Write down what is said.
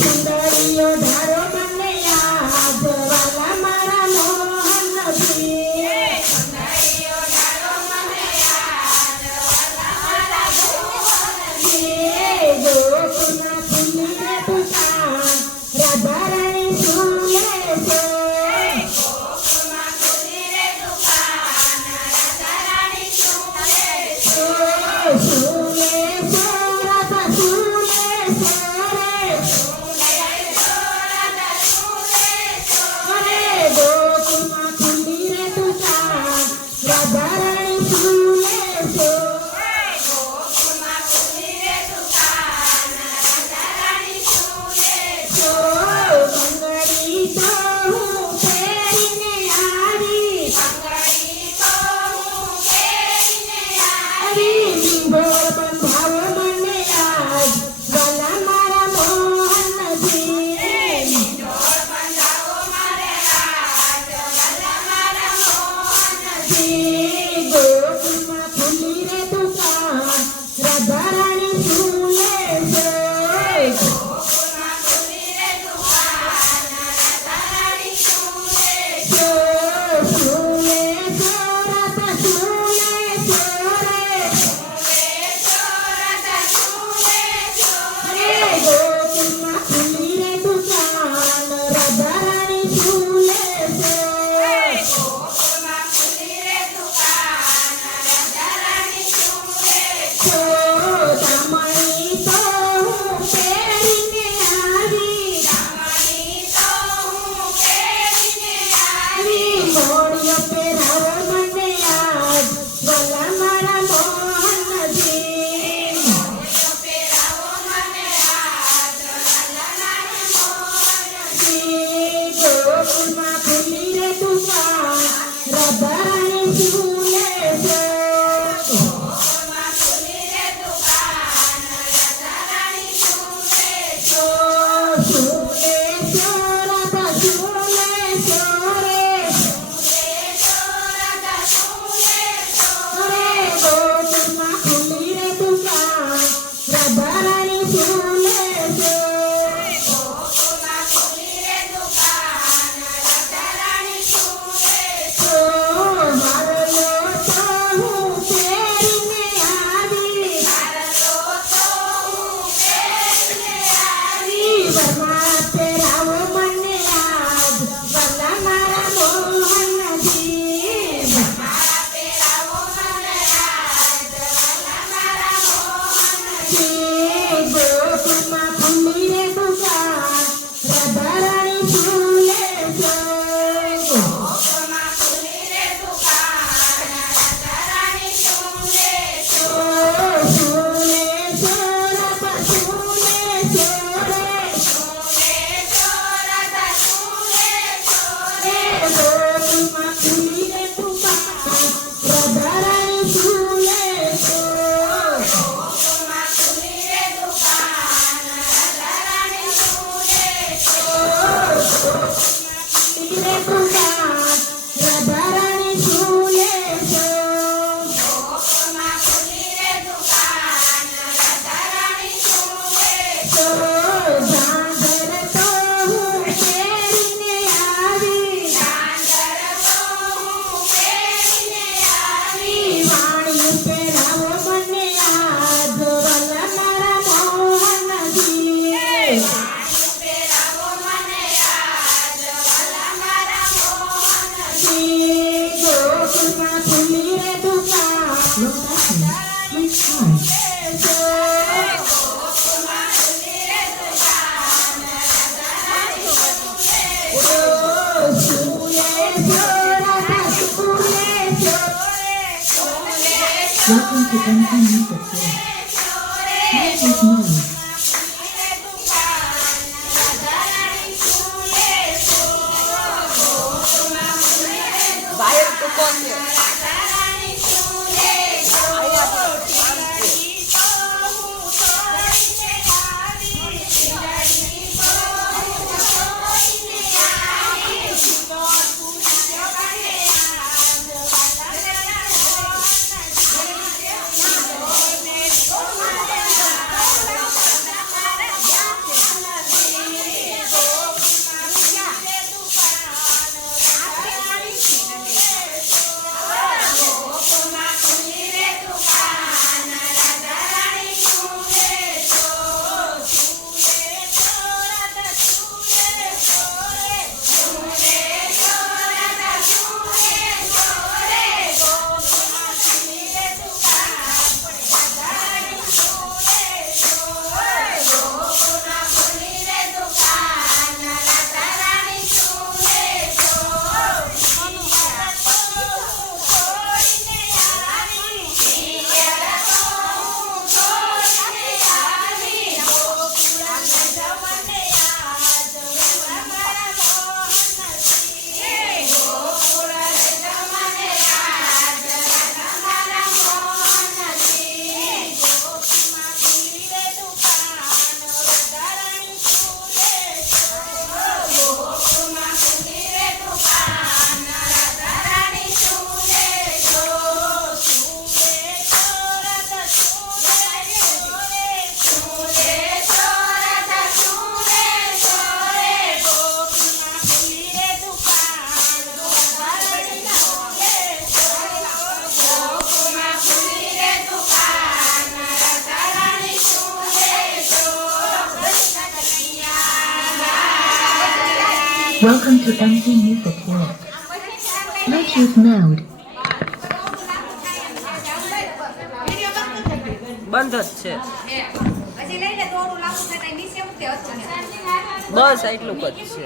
સુંદરીયો ધારો મને યાદ વાલા મારા મોહન નથી સુંદરીયો ધારો મને યાદ વાલા મારા મોહન નથી ગોકુળમાં ખુલી રે તુષા રાધા રાણી સુલે છે ગોકુળમાં ખુલી રે દુકાન રાધા રાણી સુલે છે સુલે છે રાધા સુલે છે ગોકુળમાં ખુલી રે તુષા રાધા રાણી સુલે છે ગોકુળમાં ખુલી રે દુકાન રાધા રાણી સુલે છે બંગડી તો હું પહેરીને આવી બંગડી તો હું પહેરીને આવી લીંબોળ બંધાવો મને યાદ વાલા મારા મોહન નથી લીંબોળ બંધાવો મારે યાદ વાલા મારા મોહન નથી ગોકુળમાં ખુલી રે દુકાન રાધા રાણી સુલે છે ગોકુળમાં ખુલી રે દુકાન રાધા રાણી સુલે છે સુલે છે રાધા સુલે છે રાધા સુલે છે ગોકુળમાં ખુલી રે દુકાન રાધા રાણી સુલે છે ગોકુળમાં ખુલી રે દુકાન રાધા રાણી સુલે છે દામણી તો હું પહેરીને આવી દામણી તો હું પહેરીને આવી મોડિયો પહેરાવો મને યાદ વાલા મારા મોહન નથી મોડિયો પહેરાવો મને યાદ વાલા મારા મોહન નથી ગોકુળમાં ખુલી રે દુકાન રાધા રાણી સુલે છે ગોકુળમાં ખુલી રે દુકાન રાધા રાણી સુલે છે સુલે છે રાધા સુલે છે રાધા સુલે છે ગોકુળમાં ખુલી રે દુકાન રાધા રાણી સુલે છે ગોકુળમાં ખુલી રે દુકાન રાધા રાણી સુલે છે મારો લોટો હું પહેરીને આવી મારો લોટો હું પહેરીને આવી વરમાં પહેરાવો મને યાદ વાલા મારા મોહન નથી વરમાં પહેરાવો મને યાદ વાલા મારા મોહન નથી ગોકુળમાં ખુલી રે દુકાન રાધા રાણી સુલે છે ગોકુળમાં ખુલી રે દુકાન રાધા રાણી સુલે છે સુલે છે રાધા સુલે છે રાધા સુલે છે ગોકુળમાં ખુલી રે દુકાન રાધા રાણી સુલે છે ગોકુળમાં ખુલી રે દુકાન રાધા રાણી સુલે છે ખુલી રે દુકાન રાધા રાણી સુલે છે ગોકુળમાં ખુલી રે દુકાન રાધા રાણી સુલે છે ઝાંઝર તો હું પહેરીને આવી ઝાંઝર તો હું પહેરીને આવી વાણિયું પહેરાવો મને યાદ વાલા મારા મોહન નથી વાણિયું પહેરાવો મને યાદ વાલા મારા મોહન નથી ગોકુળમાં ખુલી રે દુકાન રાધા રાણી સુલે છે ગોકુળમાં ખુલી રે દુકાન રાધા રાણી સુલે છે સુલે છે રાધા સુલે છે Welcome to Duncan Music Show. Make it known. બાયર તો કોણ છે Welcome to MP Music World. Bluetooth mode. બંધ જ છે બસ એટલું જ છે